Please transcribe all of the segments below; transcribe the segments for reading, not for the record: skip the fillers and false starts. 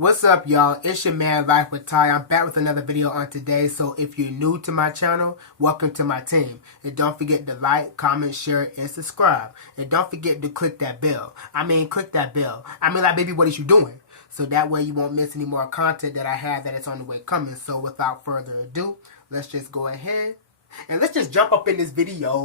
What's up, y'all? It's your man, Life with Ty. I'm back with another video on today. So if you're new to my channel, welcome to my team. And don't forget to like, comment, share, and subscribe. And don't forget to click that bell. Click that bell. Like, baby, what is you doing? So that way you won't miss any more content that I have that is on the way coming. So without further ado, let's just go ahead and let's just jump up in this video.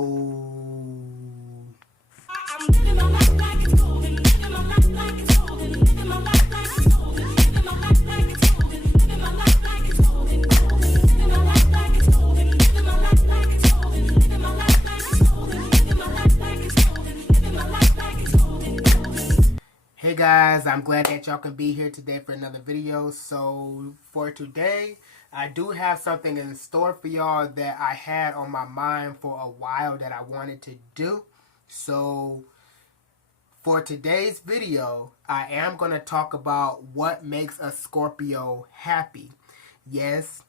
I'm living my life like it's golden, living my life like it's golden, living my life like it's golden, living my life like it's golden, living my life like it's golden, living my life like it's golden, living my life like it's golden, living my life like it's golden, living my life like it's golden, living my life like it's golden. Hey guys, I'm glad that y'all can be here today for another video. So for today, I do have something in store for y'all that I had on my mind for a while that I wanted to do. So for today's video, I am going to talk about what makes a Scorpio happy. Yes,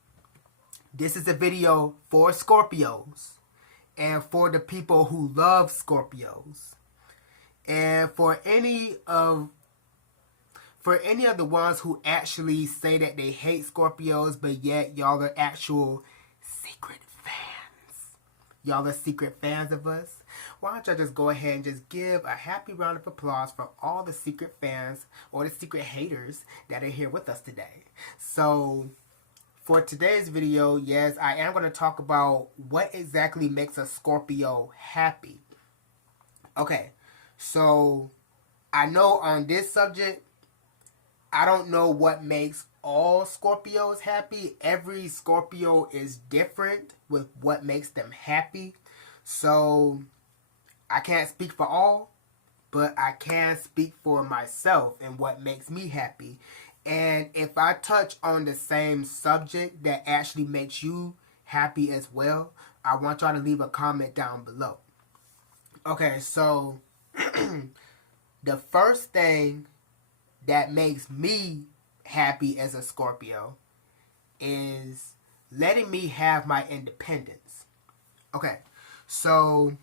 this is a video for Scorpios and for the people who love Scorpios. And for any of the ones who actually say that they hate Scorpios, but yet y'all are actual secret fans. Y'all are secret fans of us. Why don't y'all just go ahead and just give a happy round of applause for all the secret fans or the secret haters that are here with us today. So for today's video, yes, I am going to talk about what exactly makes a Scorpio happy. Okay, so I know on this subject, I don't know what makes all Scorpios happy. Every Scorpio is different with what makes them happy. So I can't speak for all, but I can speak for myself and what makes me happy. And if I touch on the same subject that actually makes you happy as well, I want y'all to leave a comment down below. Okay, so the first thing that makes me happy as a Scorpio is letting me have my independence. Okay, so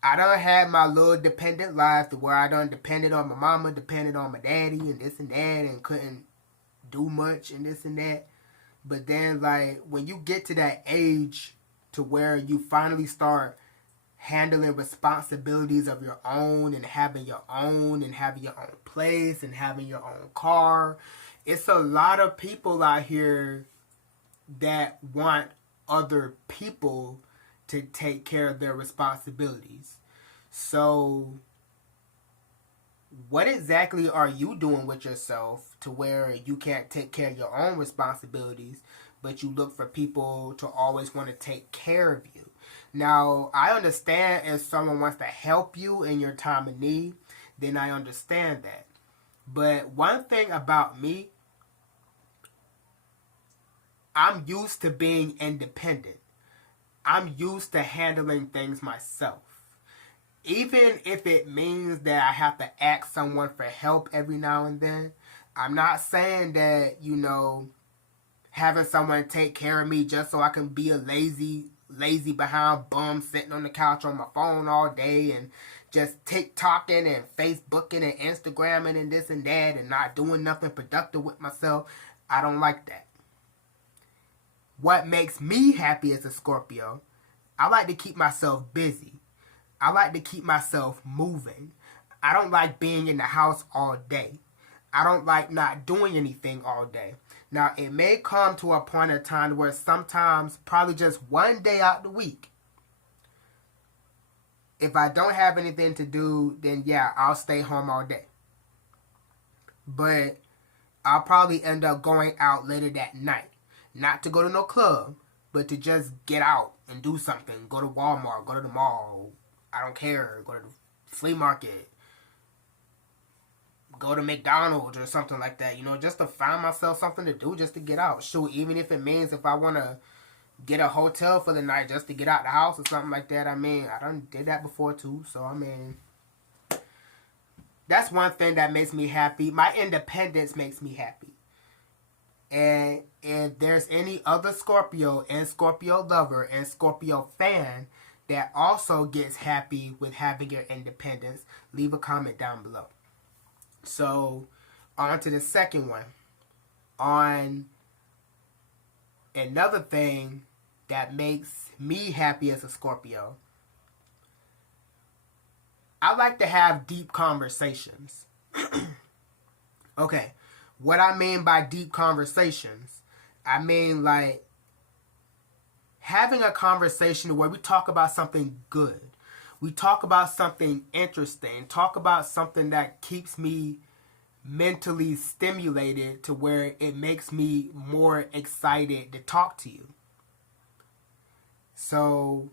I done had my little dependent life to where I done depended on my mama, depended on my daddy and this and that, and couldn't do much and this and that. But then, like, when you get to that age to where you finally start handling responsibilities of your own and having your own place and having your own car, it's a lot of people out here that want other people to take care of their responsibilities. So what exactly are you doing with yourself to where you can't take care of your own responsibilities, but you look for people to always want to take care of you? Now, I understand if someone wants to help you in your time of need, then I understand that. But one thing about me, I'm used to being independent. I'm used to handling things myself. Even if it means that I have to ask someone for help every now and then, I'm not saying that, having someone take care of me just so I can be a lazy behind bum sitting on the couch on my phone all day and just TikToking and Facebooking and Instagramming and this and that and not doing nothing productive with myself. I don't like that. What makes me happy as a Scorpio, I like to keep myself busy. I like to keep myself moving. I don't like being in the house all day. I don't like not doing anything all day. Now, it may come to a point of time where sometimes, probably just one day out the week, if I don't have anything to do, then yeah, I'll stay home all day. But I'll probably end up going out later that night. Not to go to no club, but to just get out and do something. Go to Walmart, go to the mall. I don't care. Go to the flea market. Go to McDonald's or something like that. Just to find myself something to do, just to get out. Shoot, even if it means if I want to get a hotel for the night just to get out the house or something like that. I done did that before too. So, that's one thing that makes me happy. My independence makes me happy. And if there's any other Scorpio and Scorpio lover and Scorpio fan that also gets happy with having your independence, leave a comment down below. So On to the second one. On another thing that makes me happy as a Scorpio, I like to have deep conversations. Okay, what I mean by deep conversations, I mean like having a conversation where we talk about something good. We talk about something interesting. Talk about something that keeps me mentally stimulated to where it makes me more excited to talk to you. So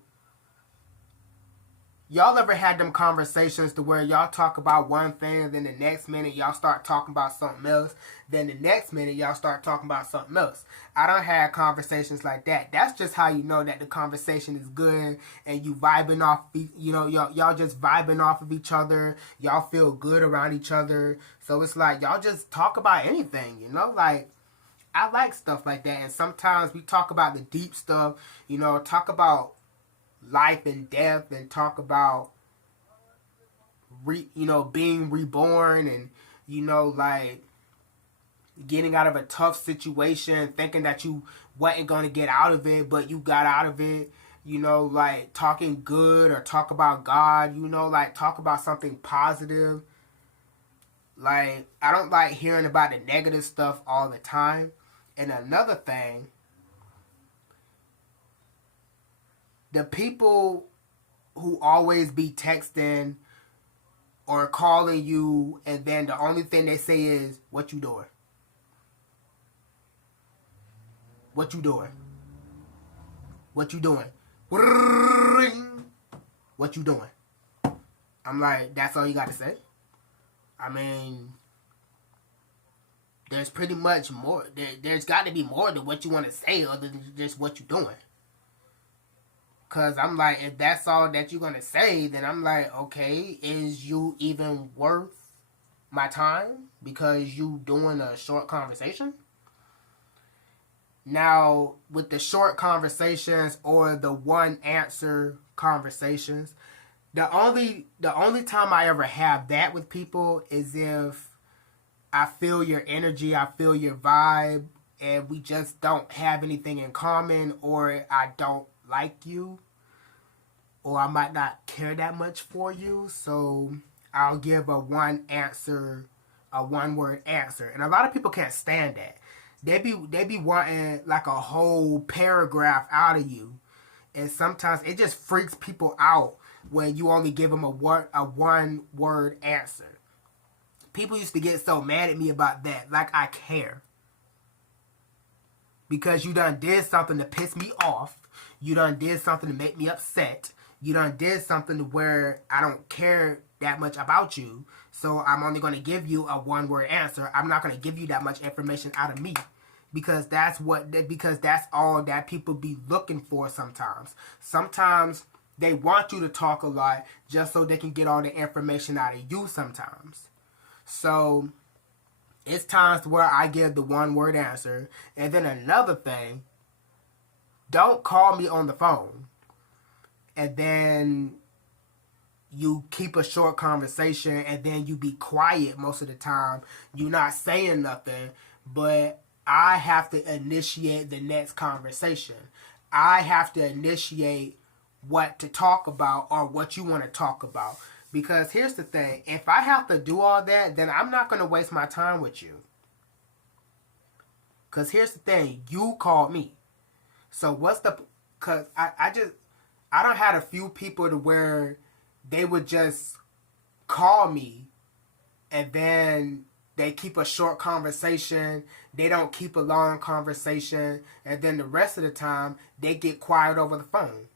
y'all ever had them conversations to where y'all talk about one thing, then the next minute y'all start talking about something else, then the next minute y'all start talking about something else? I done had conversations like that. That's just how you know that the conversation is good and you vibing off, y'all just vibing off of each other. Y'all feel good around each other. So it's like y'all just talk about anything, like I like stuff like that. And sometimes we talk about the deep stuff, talk about life and death, and talk about being reborn, and like getting out of a tough situation, thinking that you wasn't going to get out of it, but you got out of it. Like talking good, or talk about God, like talk about something positive. Like, I don't like hearing about the negative stuff all the time. And another thing, the people who always be texting or calling you, and then the only thing they say is, what you doing? What you doing? What you doing? What you doing? I'm like, that's all you got to say? I mean, there's pretty much more. There's got to be more than what you want to say other than just what you doing. Because I'm like, if that's all that you're going to say, then I'm like, okay, is you even worth my time because you doing a short conversation? Now, with the short conversations or the one answer conversations, the only time I ever have that with people is if I feel your energy, I feel your vibe, and we just don't have anything in common, or I don't like you, or I might not care that much for you, so I'll give a one word answer. And a lot of people can't stand that. They be wanting like a whole paragraph out of you, and sometimes it just freaks people out when you only give them a one word answer. People used to get so mad at me about that, like I care. Because you done did something to piss me off. You done did something to make me upset. You done did something to where I don't care that much about you. So I'm only going to give you a one word answer. I'm not going to give you that much information out of me. Because that's all that people be looking for sometimes. Sometimes they want you to talk a lot just so they can get all the information out of you sometimes. So it's times where I give the one word answer. And then another thing, don't call me on the phone and then you keep a short conversation and then you be quiet most of the time. You're not saying nothing, but I have to initiate the next conversation. I have to initiate what to talk about or what you want to talk about. Because here's the thing, if I have to do all that, then I'm not going to waste my time with you. Because here's the thing, you called me. So because I don't have a few people to where they would just call me and then they keep a short conversation, they don't keep a long conversation, and then the rest of the time they get quiet over the phone.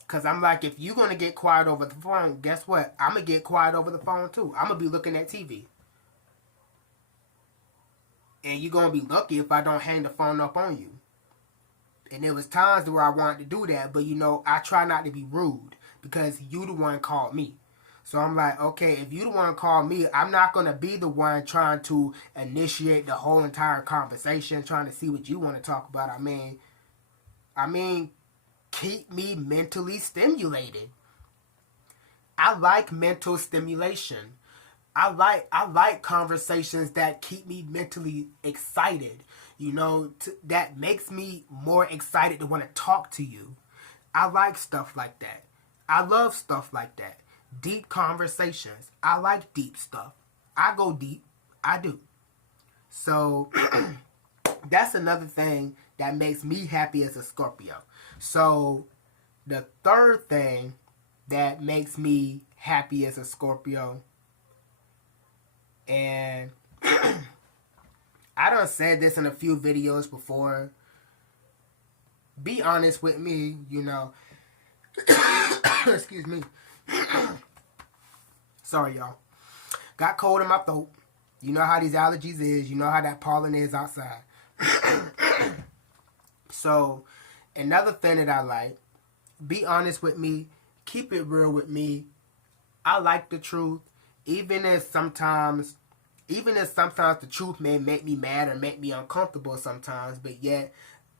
Because I'm like, if you're going to get quiet over the phone, guess what? I'm going to get quiet over the phone too. I'm going to be looking at TV. And you're going to be lucky if I don't hang the phone up on you. And there was times where I wanted to do that, but I try not to be rude because you the one called me. So I'm like, okay, if you the one called me, I'm not going to be the one trying to initiate the whole entire conversation, trying to see what you want to talk about. I mean, keep me mentally stimulated. I like mental stimulation. I like conversations that keep me mentally excited. That makes me more excited to want to talk to you. I like stuff like that. I love stuff like that. Deep conversations. I like deep stuff. I go deep. I do. So that's another thing that makes me happy as a Scorpio. So the third thing that makes me happy as a Scorpio, and I done said this in a few videos before. Be honest with me, Excuse me. Sorry, y'all. Got cold in my throat. You know how these allergies is. You know how that pollen is outside. So, another thing that I like, be honest with me. Keep it real with me. I like the truth. Even if sometimes the truth may make me mad or make me uncomfortable sometimes, but yet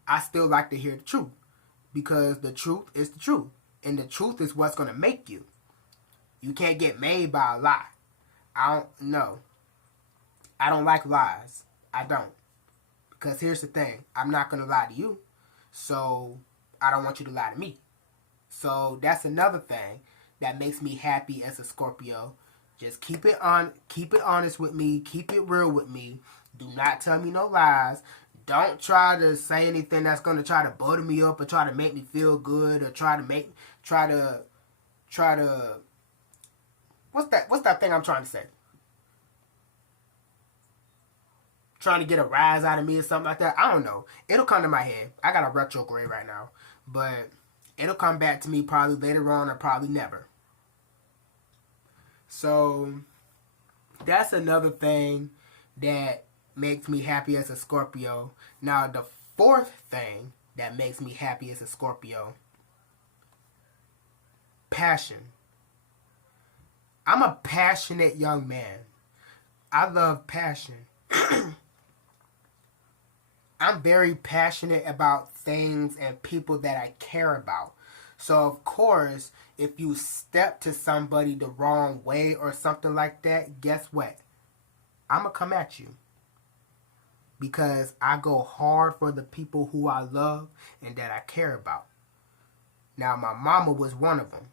I still like to hear the truth. Because the truth is the truth. And the truth is what's going to make you. You can't get made by a lie. I don't know. I don't like lies. I don't. Because here's the thing. I'm not going to lie to you. So I don't want you to lie to me. So that's another thing that makes me happy as a Scorpio. Just keep it honest with me. Keep it real with me. Do not tell me no lies. Don't try to say anything that's going to try to butter me up or try to make me feel good or try to what's that thing I'm trying to say? Trying to get a rise out of me or something like that. I don't know. It'll come to my head. I got a retrograde right now. But it'll come back to me probably later on or probably never. So that's another thing that makes me happy as a Scorpio. Now, the fourth thing that makes me happy as a Scorpio, passion. I'm a passionate young man. I love passion. I'm very passionate about things and people that I care about. So, of course, if you step to somebody the wrong way or something like that, guess what? I'm going to come at you. Because I go hard for the people who I love and that I care about. Now, my mama was one of them.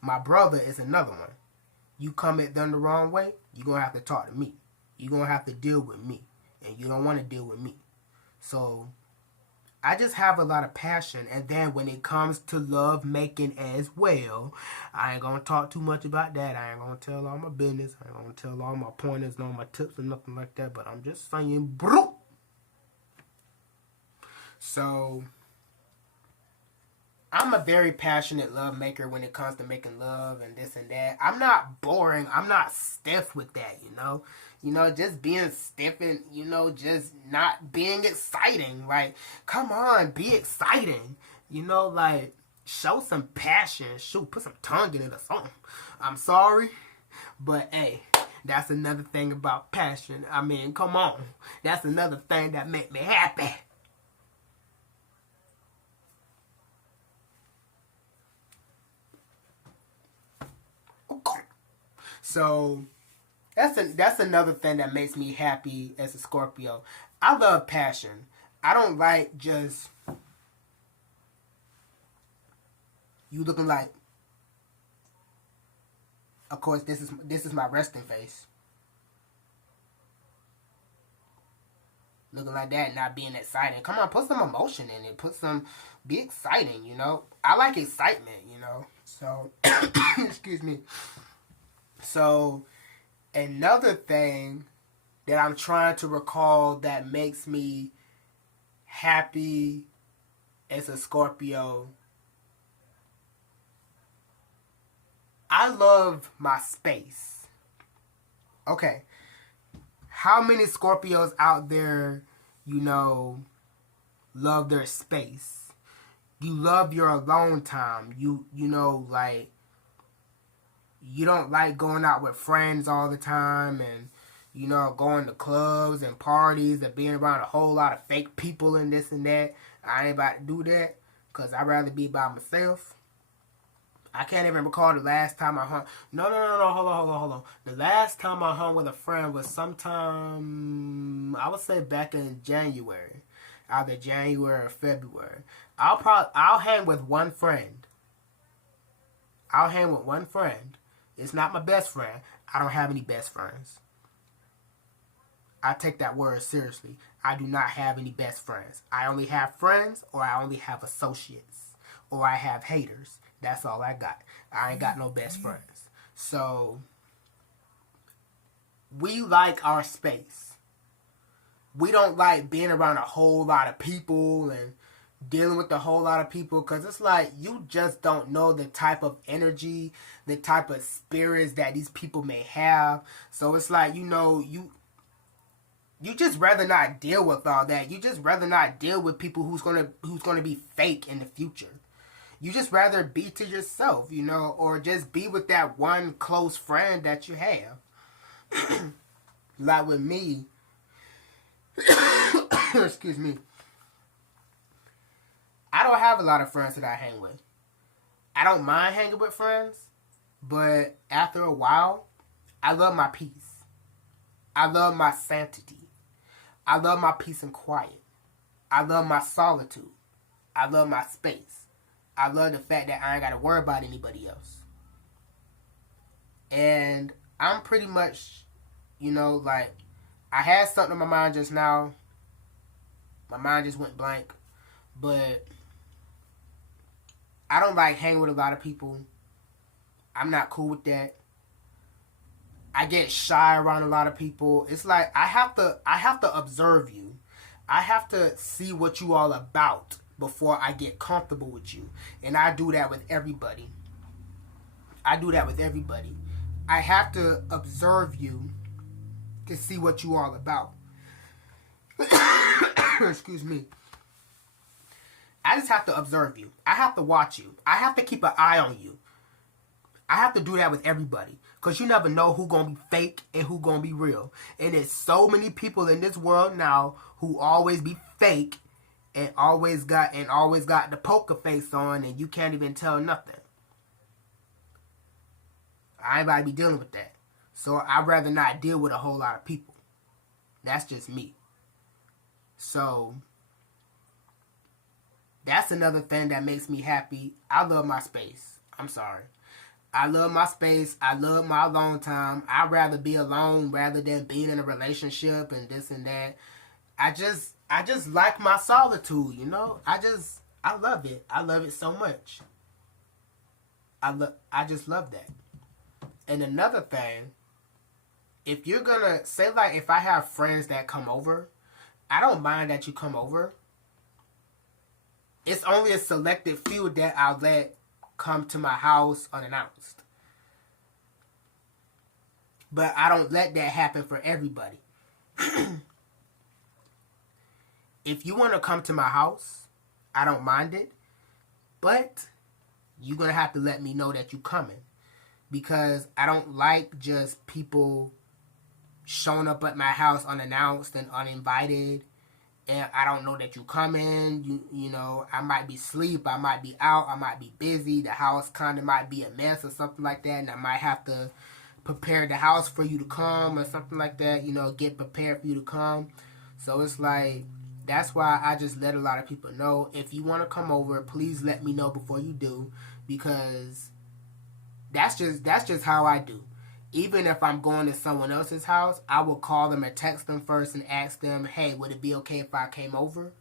My brother is another one. You come at them the wrong way, you're going to have to talk to me. You're going to have to deal with me. And you don't want to deal with me. So, I just have a lot of passion. And then when it comes to love making as well, I ain't going to talk too much about that. I ain't going to tell all my business. I ain't going to tell all my pointers and all my tips and nothing like that. But I'm just saying, bro. So, I'm a very passionate love maker when it comes to making love and this and that. I'm not boring. I'm not stiff with that, just being stiff and, just not being exciting. Like, come on, be exciting. Show some passion. Shoot, put some tongue in it or something. I'm sorry, but hey, that's another thing about passion. I mean, come on. That's another thing that make me happy. So that's another thing that makes me happy as a Scorpio. I love passion. I don't like just you looking like. Of course, this is my resting face. Looking like that, not being excited. Come on, put some emotion in it. Be exciting. I like excitement. So, excuse me. So, another thing that I'm trying to recall that makes me happy as a Scorpio, I love my space. Okay. How many Scorpios out there, love their space? You love your alone time. You don't like going out with friends all the time and, going to clubs and parties and being around a whole lot of fake people and this and that. I ain't about to do that because I'd rather be by myself. I can't even recall the last time I hung. No. Hold on. The last time I hung with a friend was sometime, I would say back in January, either January or February. I'll hang with one friend. I'll hang with one friend. It's not my best friend. I don't have any best friends. I take that word seriously. I do not have any best friends. I only have friends, or I only have associates, or I have haters. That's all I got. I ain't got no best friends. So, we like our space. We don't like being around a whole lot of people and dealing with a whole lot of people, because it's like you just don't know the type of energy, the type of spirits that these people may have. So it's like, you just rather not deal with all that. You just rather not deal with people who's gonna be fake in the future. You just rather be to yourself, or just be with that one close friend that you have. Like with me, excuse me, I don't have a lot of friends that I hang with. I don't mind hanging with friends, but after a while, I love my peace. I love my sanctity. I love my peace and quiet. I love my solitude. I love my space. I love the fact that I ain't got to worry about anybody else. And I'm pretty much, like, I had something in my mind just now. My mind just went blank. But I don't like hanging with a lot of people. I'm not cool with that. I get shy around a lot of people. It's like I have to observe you. I have to see what you all about before I get comfortable with you. And I do that with everybody. I have to observe you to see what you all about. Excuse me. I just have to observe you. I have to watch you. I have to keep an eye on you. I have to do that with everybody. Because you never know who's going to be fake and who's going to be real. And there's so many people in this world now who always be fake and always got the poker face on, and you can't even tell nothing. I ain't about to be dealing with that. So I'd rather not deal with a whole lot of people. That's just me. So that's another thing that makes me happy. I love my space. I'm sorry. I love my space. I love my alone time. I'd rather be alone rather than being in a relationship and this and that. I just like my solitude, I love it. I love it so much. I just love that. And another thing, if you're gonna say, like, if I have friends that come over, I don't mind that you come over. It's only a selected few that I'll let come to my house unannounced. But I don't let that happen for everybody. If you want to come to my house, I don't mind it. But you're going to have to let me know that you're coming. Because I don't like just people showing up at my house unannounced and uninvited. And I don't know that you're coming. I might be asleep. I might be out. I might be busy. The house kind of might be a mess or something like that. And I might have to prepare the house for you to come or something like that. Get prepared for you to come. So it's like, that's why I just let a lot of people know, if you want to come over, please let me know before you do, because that's just how I do. Even if I'm going to someone else's house, I will call them or text them first and ask them, hey, would it be okay if I came over,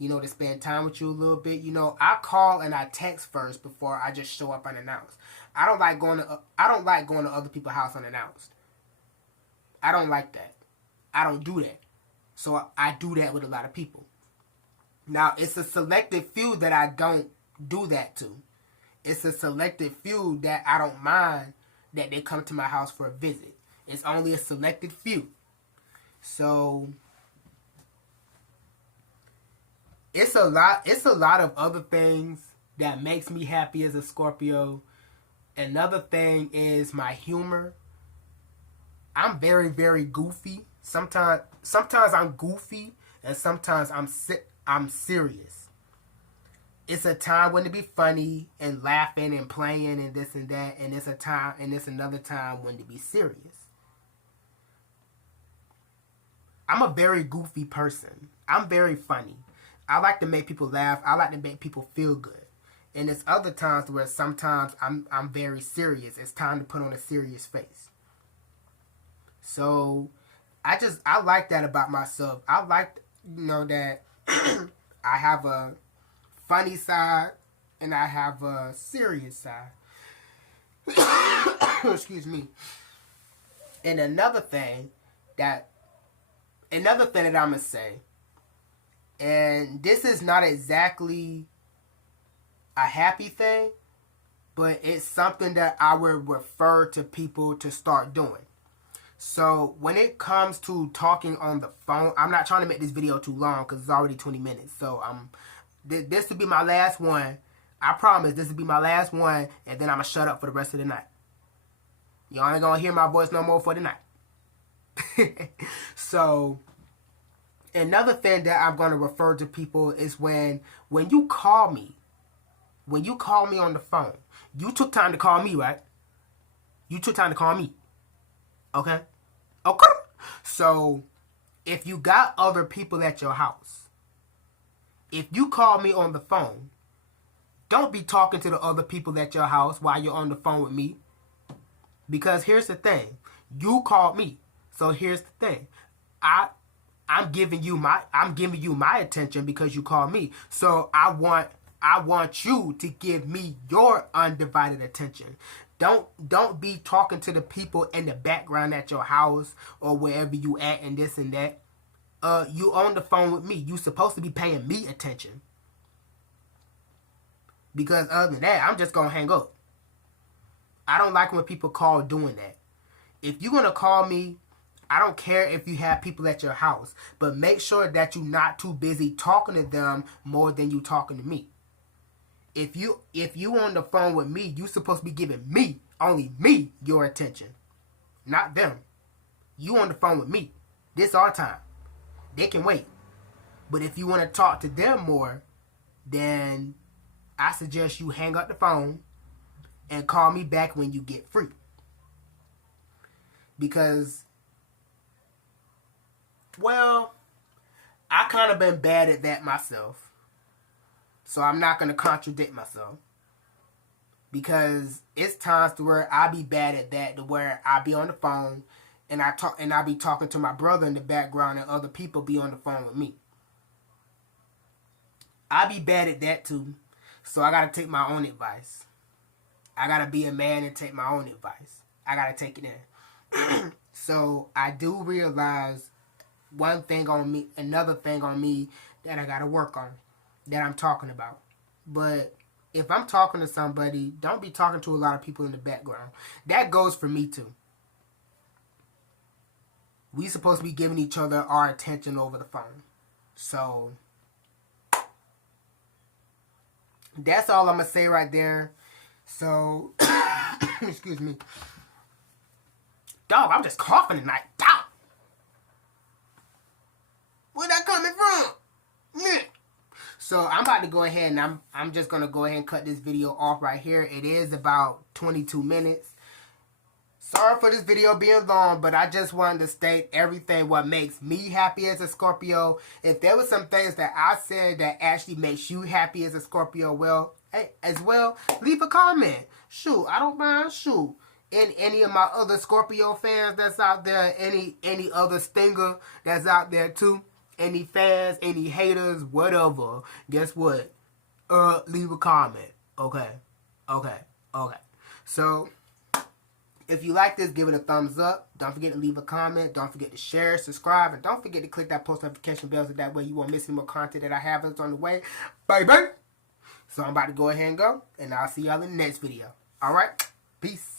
to spend time with you a little bit? I call and I text first before I just show up unannounced. I don't like going to other people's house unannounced. I don't like that. I don't do that. So I do that with a lot of people. Now, it's a selected few that I don't do that to. It's a selected few that I don't mind that they come to my house for a visit. It's only a selected few. So it's a lot of other things that makes me happy as a Scorpio. Another thing is my humor. I'm very, very goofy. Sometimes I'm goofy, and sometimes I'm serious. It's a time when to be funny and laughing and playing and this and that, and it's a time and it's another time when to be serious. I'm a very goofy person. I'm very funny. I like to make people laugh. I like to make people feel good. And there's other times where sometimes I'm very serious. It's time to put on a serious face. So I like that about myself. I like, that I have a funny side and I have a serious side. Excuse me. And another thing that I'm gonna say, and this is not exactly a happy thing, but it's something that I would refer to people to start doing. So when it comes to talking on the phone, I'm not trying to make this video too long because it's already 20 minutes. So this will be my last one. I promise this will be my last one, and then I'm gonna shut up for the rest of the night. Y'all ain't gonna hear my voice no more for the night. So another thing that I'm gonna refer to people is when you call me. When you call me on the phone, you took time to call me, right? You took time to call me. Okay? Okay. So, if you got other people at your house, if you call me on the phone, don't be talking to the other people at your house while you're on the phone with me. Because here's the thing. You called me. So here's the thing. I'm giving you my attention because you called me. So I want you to give me your undivided attention. Don't be talking to the people in the background at your house or wherever you at and this and that. You on the phone with me. You supposed to be paying me attention. Because other than that, I'm just gonna hang up. I don't like when people call doing that. If you're gonna call me, I don't care if you have people at your house, but make sure that you're not too busy talking to them more than you talking to me. If you on the phone with me, you supposed to be giving me, only me, your attention. Not them. You on the phone with me. This our time. They can wait. But if you want to talk to them more, then I suggest you hang up the phone and call me back when you get free. Because, well, I kind of been bad at that myself. So I'm not going to contradict myself. Because it's times to where I be bad at that, to where I be on the phone and I be talking to my brother in the background and other people be on the phone with me. I be bad at that too. So I got to take my own advice. I got to be a man and take my own advice. I got to take it in. So I do realize another thing on me that I got to work on, that I'm talking about. But if I'm talking to somebody, don't be talking to a lot of people in the background. That goes for me too. We supposed to be giving each other our attention over the phone. So that's all I'm going to say right there. So, excuse me. Dog, I'm just coughing tonight. Dog! Where that coming from? Yeah. So I'm about to go ahead and I'm just going to go ahead and cut this video off right here. It is about 22 minutes. Sorry for this video being long, but I just wanted to state everything what makes me happy as a Scorpio. If there were some things that I said that actually makes you happy as a Scorpio, well, hey, as well, leave a comment. Shoot, I don't mind. Shoot. And any of my other Scorpio fans that's out there, any other stinger that's out there too, any fans, any haters, whatever, guess what? Leave a comment. Okay. So, if you like this, give it a thumbs up. Don't forget to leave a comment. Don't forget to share, subscribe, and don't forget to click that post notification bell so that way you won't miss any more content that I have that's on the way. Bye. So I'm about to go ahead and go, and I'll see y'all in the next video. Alright? Peace.